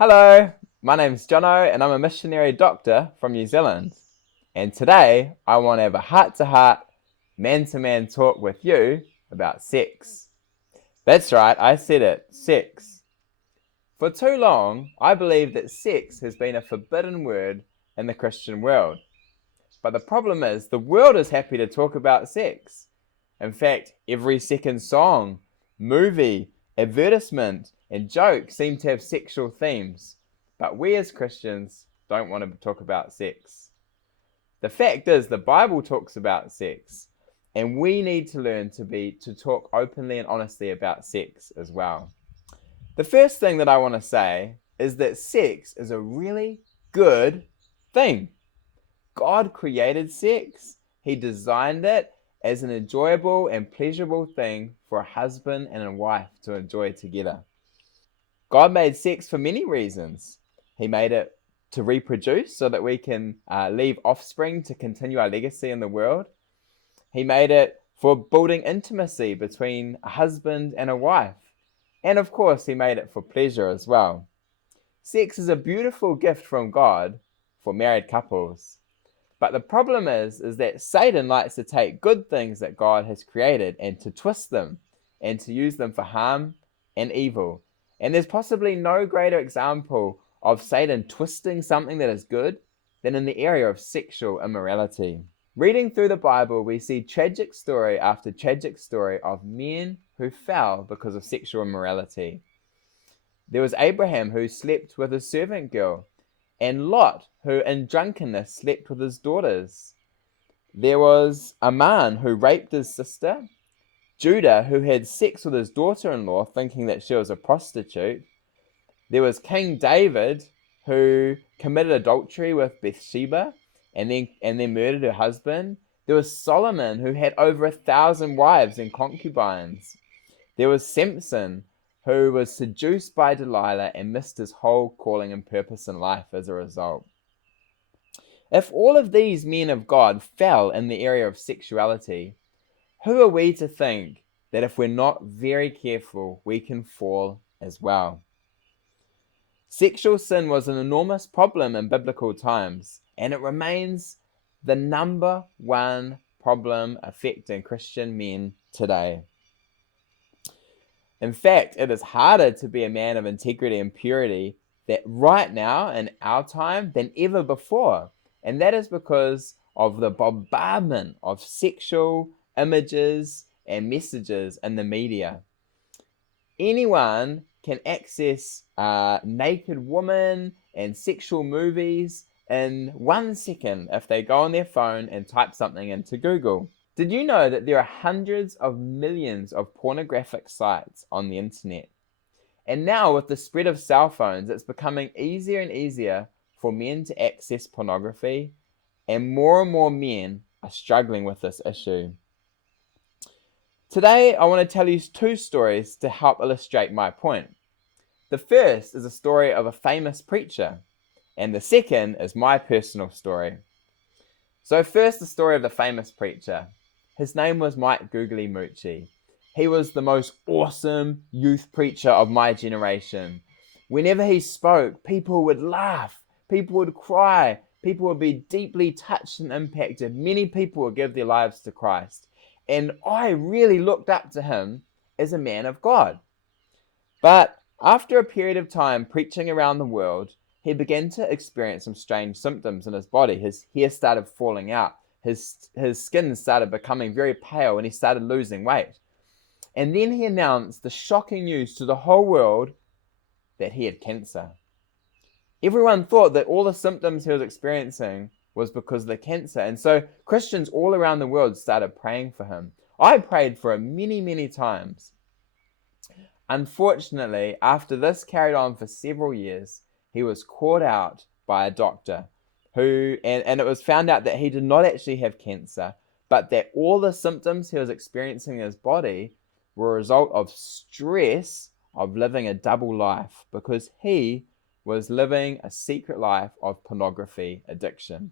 Hello, my name's Jono and I'm a missionary doctor from New Zealand. And today I want to have a heart-to-heart, man-to-man talk with you about sex. That's right, I said it, sex. For too long, I believe that sex has been a forbidden word in the Christian world. But the problem is, the world is happy to talk about sex. In fact, every second song, movie, advertisement, and joke seem to have sexual themes. But we as Christians don't want to talk about sex. The fact is, the Bible talks about sex, and we need to learn to talk openly and honestly about sex as well. The first thing that I want to say is that sex is a really good thing. God created sex. He designed it as an enjoyable and pleasurable thing for a husband and a wife to enjoy together. God made sex for many reasons. He made it to reproduce so that we can leave offspring to continue our legacy in the world. He made it for building intimacy between a husband and a wife. And of course, He made it for pleasure as well. Sex is a beautiful gift from God for married couples. But the problem is that Satan likes to take good things that God has created and to twist them and to use them for harm and evil. And there's possibly no greater example of Satan twisting something that is good than in the area of sexual immorality. Reading through the Bible, we see tragic story after tragic story of men who fell because of sexual immorality. There was Abraham who slept with a servant girl, and Lot, who in drunkenness slept with his daughters. There was a man who raped his sister, Judah, who had sex with his daughter-in-law, thinking that she was a prostitute. There was King David, who committed adultery with Bathsheba and then murdered her husband. There was Solomon, who had over 1,000 wives and concubines. There was Samson, who was seduced by Delilah and missed his whole calling and purpose in life as a result. If all of these men of God fell in the area of sexuality, who are we to think that if we're not very careful, we can fall as well? Sexual sin was an enormous problem in biblical times, and it remains the number one problem affecting Christian men today. In fact, it is harder to be a man of integrity and purity that right now in our time than ever before. And that is because of the bombardment of sexual images and messages in the media. Anyone can access naked women and sexual movies in 1 second if they go on their phone and type something into Google. Did you know that there are hundreds of millions of pornographic sites on the internet? And now with the spread of cell phones, it's becoming easier and easier for men to access pornography, and more men are struggling with this issue. Today, I want to tell you 2 stories to help illustrate my point. The first is a story of a famous preacher, and the second is my personal story. So first, the story of the famous preacher. His name was Mike Googly Moochie. He was the most awesome youth preacher of my generation. Whenever he spoke, people would laugh, people would cry, people would be deeply touched and impacted. Many people would give their lives to Christ. And I really looked up to him as a man of God. But after a period of time preaching around the world, he began to experience some strange symptoms in his body. His hair started falling out. His skin started becoming very pale, and he started losing weight. And then he announced the shocking news to the whole world that he had cancer. Everyone thought that all the symptoms he was experiencing was because of the cancer. And so Christians all around the world started praying for him. I prayed for him many times. Unfortunately, after this carried on for several years, he was caught out by a doctor and it was found out that he did not actually have cancer, but that all the symptoms he was experiencing in his body were a result of stress of living a double life, because he was living a secret life of pornography addiction.